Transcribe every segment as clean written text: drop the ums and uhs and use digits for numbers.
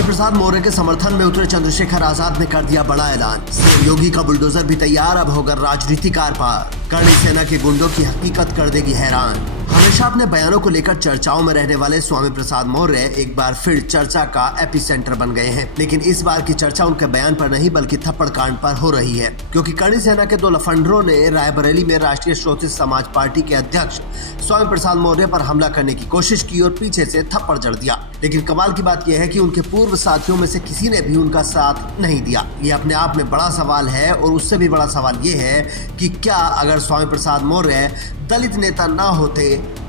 स्वामी प्रसाद मौर्य के समर्थन में उतरे चंद्रशेखर आजाद ने कर दिया बड़ा ऐलान। सीएम योगी का बुलडोजर भी तैयार, अब होगा राजनीतिक आर पार। करणी सेना के गुंडों की हकीकत कर देगी हैरान। हमेशा अपने बयानों को लेकर चर्चाओं में रहने वाले स्वामी प्रसाद मौर्य एक बार फिर चर्चा का एपिसेंटर बन गए हैं। लेकिन इस बार की चर्चा उनके बयान पर नहीं बल्कि थप्पड़ कांड पर हो रही है, क्योंकि करणी सेना के दो लफंडरों ने रायबरेली में राष्ट्रीय शोषित समाज पार्टी के अध्यक्ष स्वामी प्रसाद मौर्य पर हमला करने की कोशिश की और पीछे से थप्पड़ जड़ दिया। लेकिन कमाल की बात यह है कि उनके पूर्व साथियों में से किसी ने भी उनका साथ नहीं दिया। ये अपने आप में बड़ा सवाल है और उससे भी बड़ा सवाल ये है कि क्या अगर स्वामी प्रसाद मौर्य दलित नेता ना होते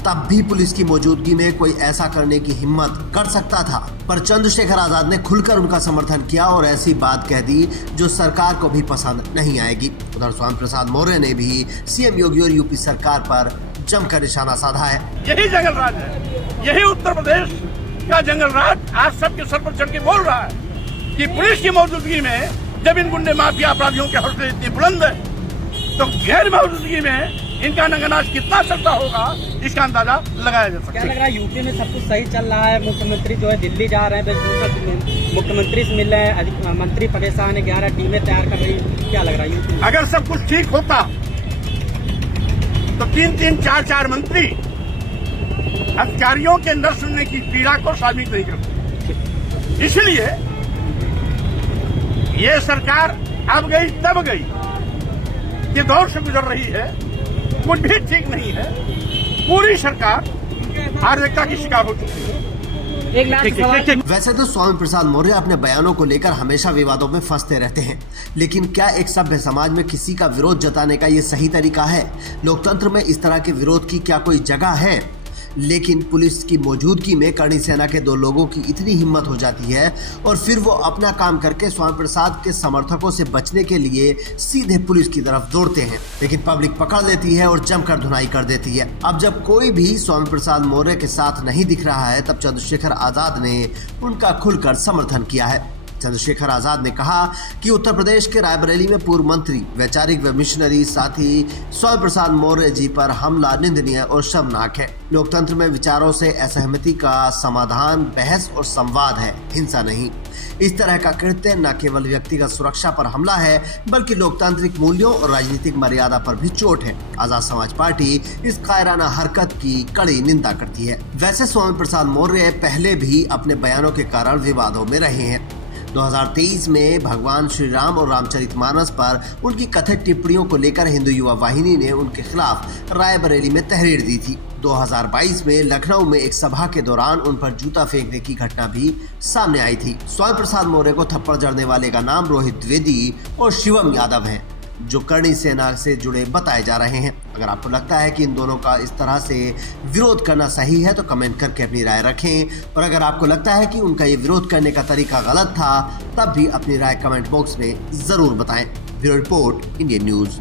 तब भी पुलिस की मौजूदगी में कोई ऐसा करने की हिम्मत कर सकता था? पर चंद्रशेखर आजाद ने खुलकर उनका समर्थन किया और ऐसी बात कह दी जो सरकार को भी पसंद नहीं आएगी। उधर स्वामी प्रसाद मौर्य ने भी सीएम योगी और यूपी सरकार पर जमकर निशाना साधा है। यही जंगल राज है, यही उत्तर प्रदेश का जंगल राज आज सबके सर पर चढ़ के बोल रहा है कि पुलिस की मौजूदगी में जब इन गुंडे माफिया अपराधियों के हौसले इतने बुलंद है तो गैर मौजूदगी में इनका नगनाज कितना चलता होगा इसका अंदाजा लगाया जा सकता है। क्या लग रहा है यूपी में सब कुछ सही चल रहा है? मुख्यमंत्री जो है दिल्ली जा रहे हैं, मुख्यमंत्री से मिल रहे हैं, मंत्री परेशान है, 11 टीमें तैयार कर रही। क्या लग रहा है यूपी में? अगर सब कुछ ठीक होता तो 3-3, 4-4 मंत्री अधिकारियों के न सुनने की पीड़ा को शामिल नहीं करते। इसलिए ये सरकार अब गई तब गई ये दौर से गुजर रही है, कुछ भी ठीक नहीं है। पूरी सरकार अराजकता की शिकार हो चुकी है। वैसे तो स्वामी प्रसाद मौर्य अपने बयानों को लेकर हमेशा विवादों में फंसते रहते हैं, लेकिन क्या एक सभ्य समाज में किसी का विरोध जताने का ये सही तरीका है? लोकतंत्र में इस तरह के विरोध की क्या कोई जगह है? लेकिन पुलिस की मौजूदगी में करणी सेना के दो लोगों की इतनी हिम्मत हो जाती है और फिर वो अपना काम करके स्वामी प्रसाद के समर्थकों से बचने के लिए सीधे पुलिस की तरफ दौड़ते हैं। लेकिन पब्लिक पकड़ लेती है और जमकर धुनाई कर देती है। अब जब कोई भी स्वामी प्रसाद मौर्य के साथ नहीं दिख रहा है तब चंद्रशेखर आजाद ने उनका खुलकर समर्थन किया है। चंद्रशेखर आजाद ने कहा कि उत्तर प्रदेश के रायबरेली में पूर्व मंत्री, वैचारिक व मिशनरी साथी स्वामी प्रसाद मौर्य जी पर हमला निंदनीय और शर्मनाक है। लोकतंत्र में विचारों से असहमति का समाधान बहस और संवाद है, हिंसा नहीं। इस तरह का कृत्य न केवल व्यक्तिगत सुरक्षा पर हमला है बल्कि लोकतांत्रिक मूल्यों और राजनीतिक मर्यादा पर भी चोट है। आजाद समाज पार्टी इस कायराना हरकत की कड़ी निंदा करती है। वैसे स्वामी प्रसाद मौर्य पहले भी अपने बयानों के कारण विवादों में रहे हैं। 2023 में भगवान श्री राम और रामचरितमानस पर उनकी कथित टिप्पणियों को लेकर हिंदू युवा वाहिनी ने उनके खिलाफ रायबरेली में तहरीर दी थी। 2022 में लखनऊ में एक सभा के दौरान उन पर जूता फेंकने की घटना भी सामने आई थी। स्वामी प्रसाद मौर्य को थप्पड़ जड़ने वाले का नाम रोहित द्विवेदी और शिवम यादव है, जो करणी सेना से जुड़े बताए जा रहे हैं। अगर आपको लगता है कि इन दोनों का इस तरह से विरोध करना सही है तो कमेंट करके अपनी राय रखें, और अगर आपको लगता है कि उनका ये विरोध करने का तरीका गलत था तब भी अपनी राय कमेंट बॉक्स में जरूर बताएं। Bureau report, Indian news.